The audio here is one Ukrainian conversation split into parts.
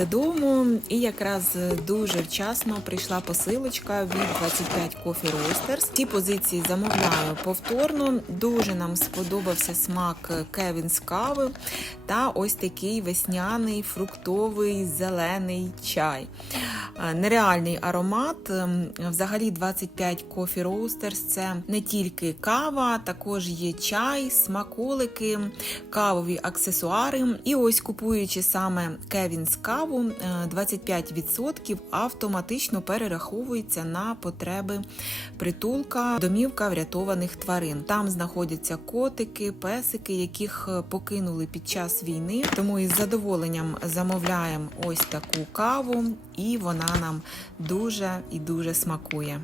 додому, і якраз дуже вчасно прийшла посилочка від 25 Coffee Roasters. Ці позиції замовляю повторно. Дуже нам сподобався смак Кевін з кави та ось такий весняний фруктовий зелений чай. Е, Нереальний аромат. Ем, Взагалі 25 Coffee Roasters – це не тільки кава, також є чай, смаколики, кавові аксесуари. І ось купуючи саме Кевін's каву, е, 25% автоматично перераховується на потреби притулка, домівка врятованих тварин. Там знаходяться котики, песики, яких е, покинули під час війни. Тому із задоволенням замовляємо ось таку каву, і вона нам дуже і дуже смакує.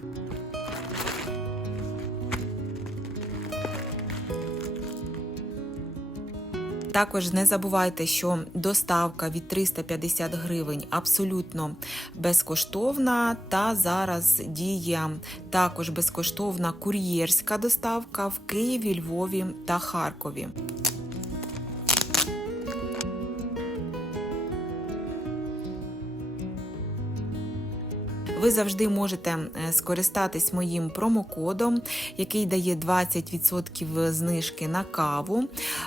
Також не забувайте, що доставка від 350 гривень абсолютно безкоштовна. Та зараз діє також безкоштовна кур'єрська доставка в Києві, Львові та Харкові. Ви завжди можете е, скористатись моїм промокодом, який дає 20% знижки на каву.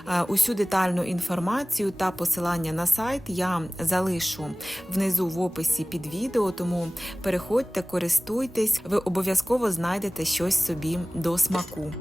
Е, Усю детальну інформацію та посилання на сайт я залишу внизу в описі під відео, тому переходьте, користуйтесь, ви обов'язково знайдете щось собі до смаку.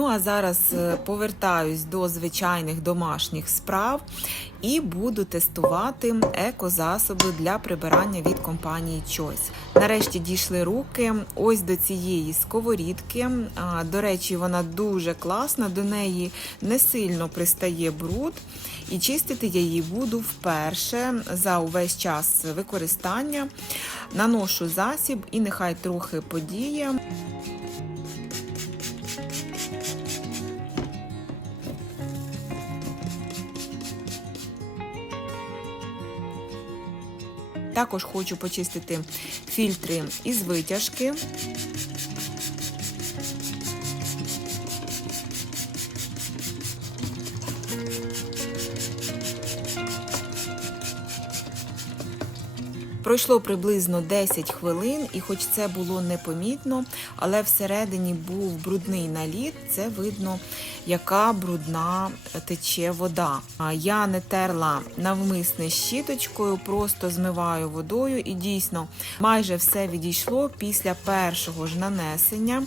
Ну а зараз е, повертаюсь до звичайних домашніх справ і буду тестувати екозасоби для прибирання від компанії Choice. Нарешті дійшли руки ось до цієї сковорідки. До речі, вона дуже класна, до неї не сильно пристає бруд. І чистити я її буду вперше за увесь час використання. Наношу засіб і нехай трохи подіє. Також хочу почистити фільтри із витяжки. Пройшло приблизно 10 хвилин, і хоч це було непомітно, але всередині був брудний наліт, це видно, яка брудна тече вода. Я не терла навмисне щіточкою, просто змиваю водою, і дійсно майже все відійшло після першого ж нанесення.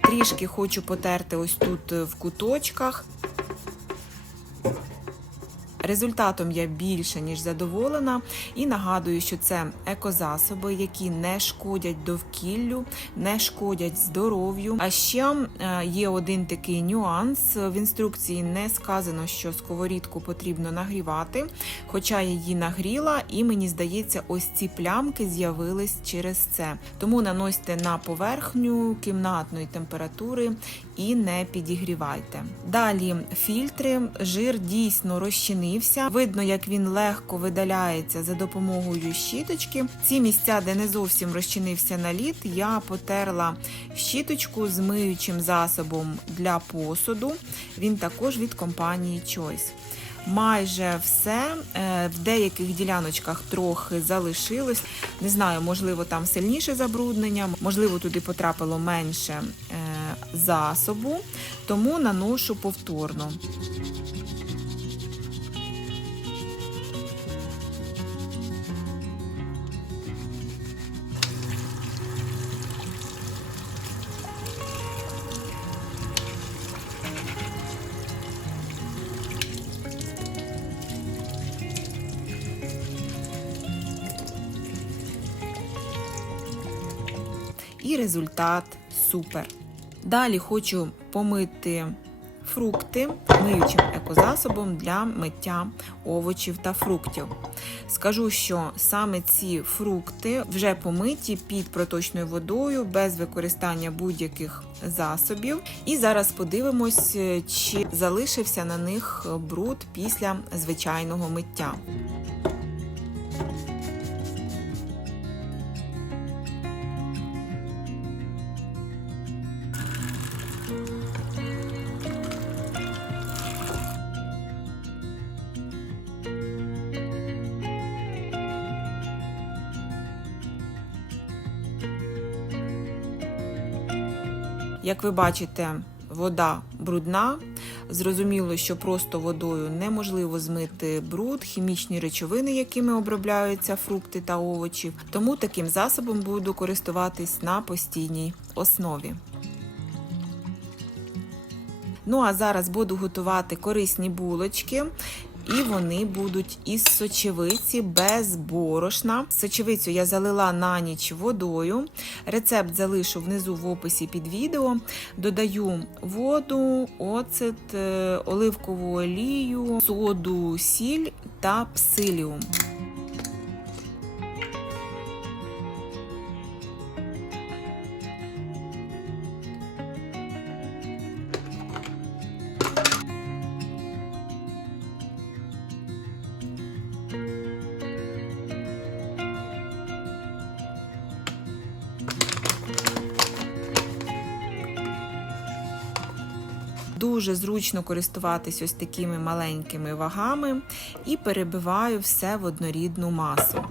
Трішки хочу потерти ось тут е, в куточках. Результатом я більше ніж задоволена, і нагадую, що це екозасоби, які не шкодять довкіллю, не шкодять здоров'ю. А ще е, є один такий нюанс: в інструкції не сказано, що сковорідку потрібно нагрівати, хоча її нагріла, і мені здається, ось ці плямки з'явились через це. Тому наносьте на поверхню кімнатної температури і не підігрівайте. Далі фільтри, жир дійсно розчинився. Видно, як він легко видаляється за допомогою щіточки. Ці місця, де не зовсім розчинився наліт, я потерла щіточку з миючим засобом для посуду. Він також від компанії Choice. Майже все Е, в деяких діляночках трохи залишилось. Не знаю, можливо, там сильніше забруднення, можливо, туди потрапило менше е, засобу, тому наношу повторно. І результат супер. Далі хочу помити фрукти миючим екозасобом для миття овочів та фруктів. Скажу, що саме ці фрукти вже помиті під проточною водою без використання будь-яких засобів. І зараз подивимось, чи залишився на них бруд після звичайного миття. Як ви бачите, вода брудна. Зрозуміло, що просто водою неможливо змити бруд, хімічні речовини, якими обробляються фрукти та овочі. Тому таким засобом буду користуватись на постійній основі. Ну а зараз буду готувати корисні булочки. І вони будуть із сочевиці без борошна. Сочевицю я залила на ніч водою. Рецепт залишу внизу в описі під відео. Додаю воду, оцет, е, оливкову олію, соду, сіль та псиліум. Дуже зручно користуватись ось такими маленькими вагами і перебиваю все в однорідну масу.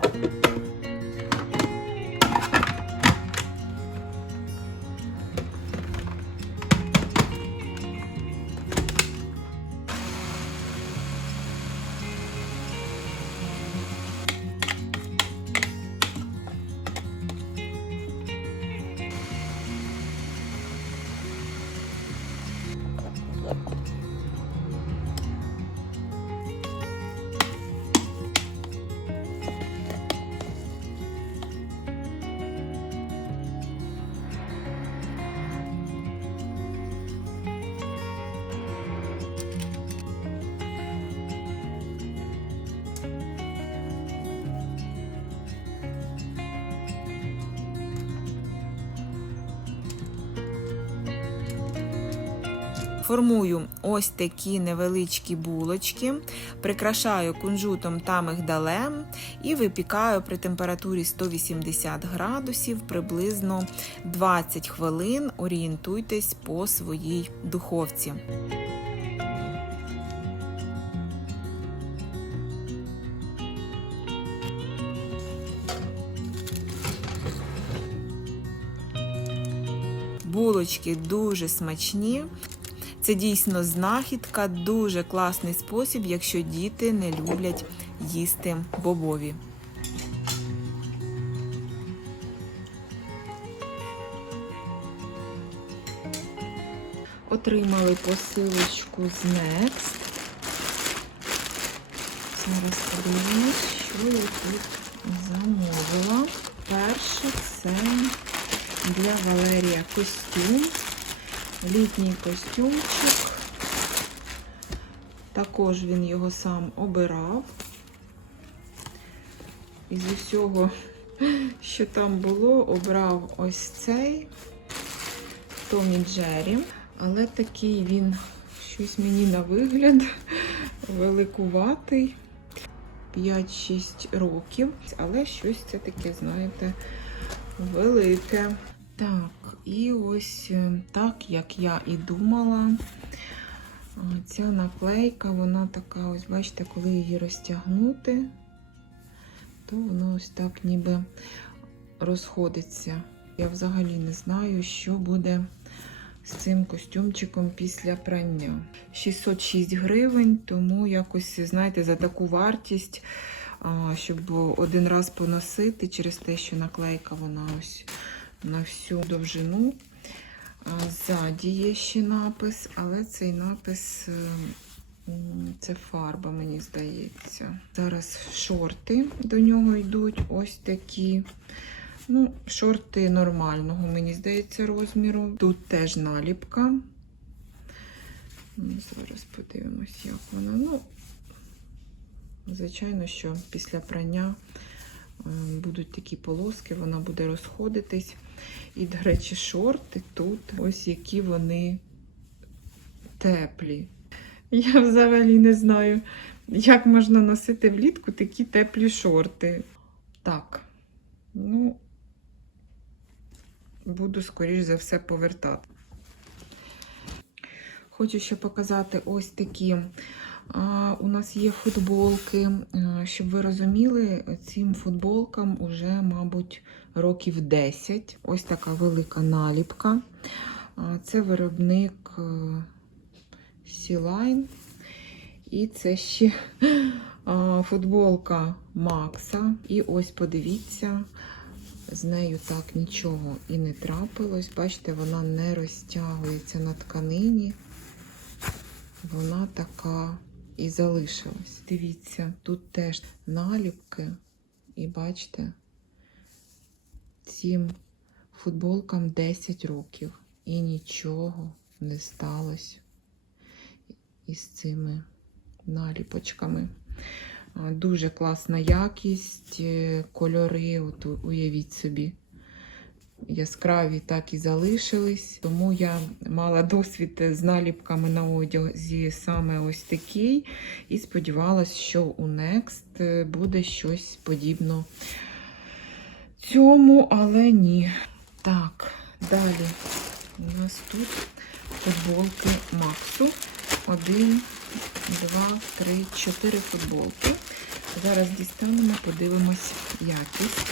Формую ось такі невеличкі булочки, прикрашаю кунжутом та мигдалем і випікаю при температурі 180 градусів приблизно 20 хвилин. Орієнтуйтесь по своїй духовці. Булочки дуже смачні. Це дійсно знахідка, дуже класний спосіб, якщо діти не люблять їсти бобові. Отримали посилочку з Next. Зараз подивимось, що я тут замовила. Перше це для Валерія костюм літній костюмчик. Також він його сам обирав. Із усього, що там було, обрав ось цей Томі Джері. Але такий він щось мені на вигляд великуватий. 5-6 років, але щось це таке, знаєте, велике. Так, і ось е, так, як я і думала, ця наклейка, вона така, ось, бачите, коли її розтягнути, то воно ось так ніби розходиться. Я взагалі не знаю, що буде з цим костюмчиком після прання. 606 гривень, тому якось, знаєте, за таку вартість, щоб один раз поносити через те, що наклейка вона ось на всю довжину. Ззаді є ще напис, але цей напис це фарба, мені здається. Зараз шорти до нього йдуть ось такі. Ну, шорти нормального, мені здається, розміру. Тут теж наліпка. Зараз подивимось, як вона. Ну, звичайно, що після прання е, будуть такі полоски, вона буде розходитись. І, до речі, шорти тут ось які вони теплі. Я взагалі не знаю, як можна носити влітку такі теплі шорти. Так, ну, буду, скоріш за все, повертати. Хочу ще показати ось такі. А, у нас є футболки. А, Щоб ви розуміли, цим футболкам уже, мабуть, років 10. Ось така велика наліпка. Це виробник Сілайн. І це ще футболка Макса. І ось подивіться, з нею так нічого і не трапилось. Бачите, вона не розтягується на тканині. Вона така і залишилась. Дивіться, тут теж наліпки. І бачите, цим футболкам 10 років. І нічого не сталося із цими наліпочками. Дуже класна якість, е, кольори, от уявіть собі, яскраві так і залишились. Тому я мала досвід з наліпками на одязі саме ось такий. І сподівалась, що у Next е, буде щось подібно цьому, але ні. Так, далі у нас тут футболки Максу. Один, два, три, чотири футболки. Зараз дістанемо, подивимось якість.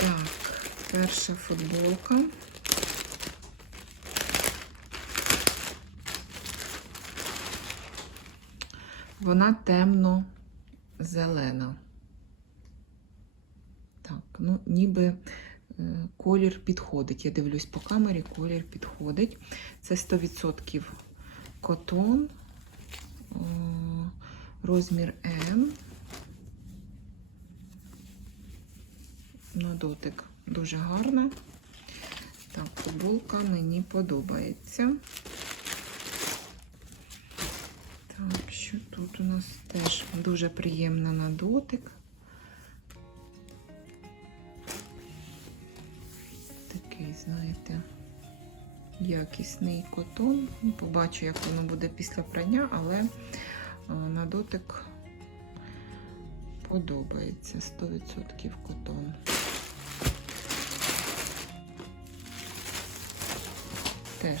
Так, перша футболка. Вона темно-зелена. Ну, ніби е, колір підходить. Я дивлюсь по камері, колір підходить. Це 100% котон, е, розмір М. На дотик дуже гарна. Так, футболка мені подобається. Так, що тут у нас теж дуже приємна на дотик. Знаєте, якісний котон. Побачу, як воно буде після прання, але е, на дотик подобається 100% котон. Теж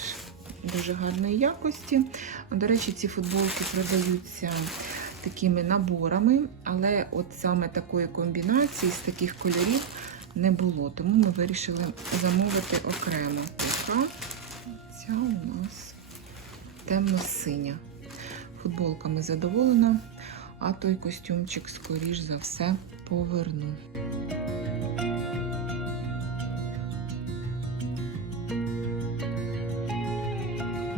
дуже гарної якості. До речі, ці футболки продаються такими наборами, але от саме такої комбінації з таких кольорів не було, тому ми вирішили замовити окремо. Така ця у нас темно-синя. Футболками задоволена, а той костюмчик, скоріш за все, поверну.